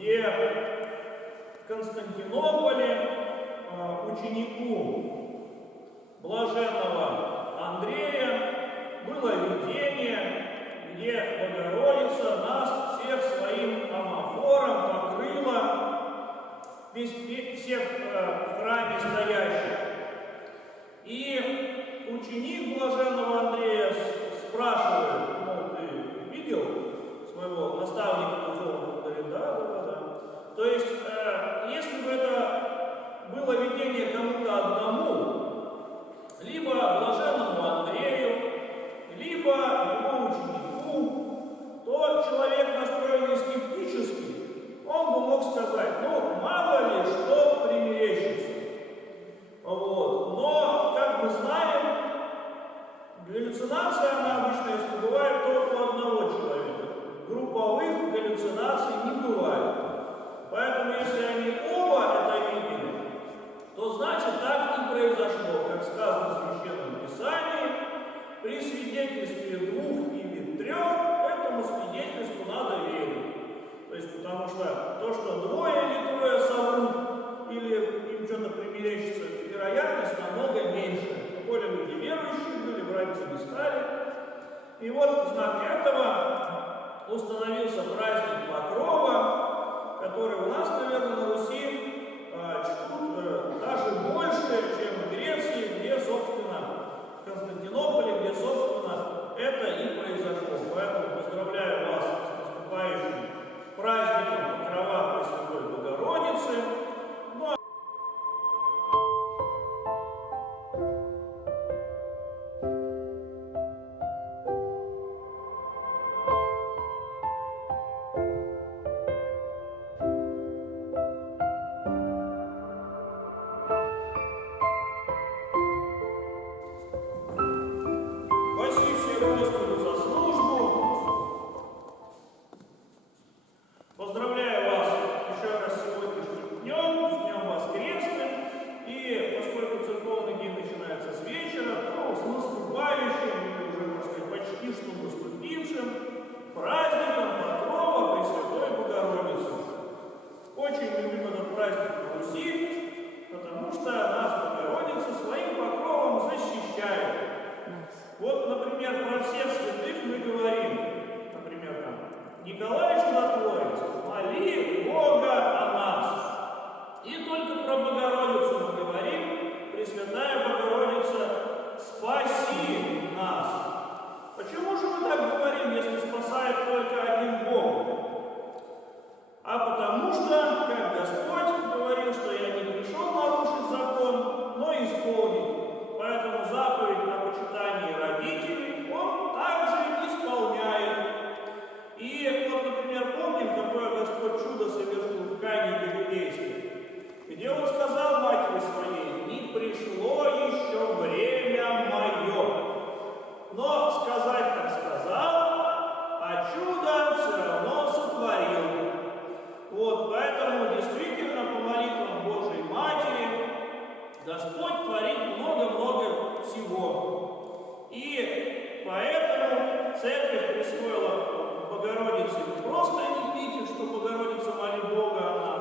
где в Константинополе ученику блаженного Андрея было видение, где Богородица нас всех своим амафором покрыла, всех в храме стоящих. И ученик блаженного Андрея спрашивает: ну, ты видел своего наставника духовного? Он говорит: да. То есть, если бы это было видение кому-то одному, либо блаженному Андрею, либо его ученику, то человек, настроенный скептически, он бы мог сказать: ну, мало ли что примерещится. Вот. Но, как мы знаем, галлюцинация, она обычно, если бывает, только у одного человека. Групповых галлюцинаций не бывает. Поэтому, если они оба это видели, то значит так и произошло, как сказано в Священном Писании: при свидетельстве двух или трех этому свидетельству надо верить. То есть, потому что то, что двое или трое соврут, или им что-то примерещится, вероятность намного меньше. Тем более люди верующие были, врать не стали. И вот в знак этого установился праздник Покрова, который у нас, наверное, на Руси чтут даже больше, чем в Греции, где, собственно, в Константинополе, где, собственно, это и произошло. Поэтому поздравляю вас с наступающим праздником Покрова Пресвятой Богородицы. Господу за службу. Поздравляю вас еще раз с сегодняшним днем, с Днем Воскресным. И поскольку церковный день начинается с вечера, то с наступающим, или уже, можно сказать, почти что наступившим праздником Покрова Пресвятой Богородицы. Очень любим этот праздник на Руси, потому что нас Богородица своим покровом защищает. Вот, например, про всех святых мы говорим, например, там, Николай Чудотворец: моли Бога о нас. И только про Богородицу мы говорим: Пресвятая Богородица, спаси нас. Почему же мы так говорим, если спасает только один Бог? А потому что, как Господь говорил, что я не пришел нарушить закон, но исполнить. Поэтому заповедь о почитании родителей Он также исполняет. И вот, например, помним, какое Господь чудо совершил в Кане Галилейской, где Он сказал матери своей: не пришло еще время мое. Но сказать так сказал, а чудо все равно сотворил. Вот, поэтому действительно по молитвам Божией Матери Господь творит много-много всего. И поэтому Церковь присвоила Богородице не просто эпитет, что Богородица, моли Бога о нас,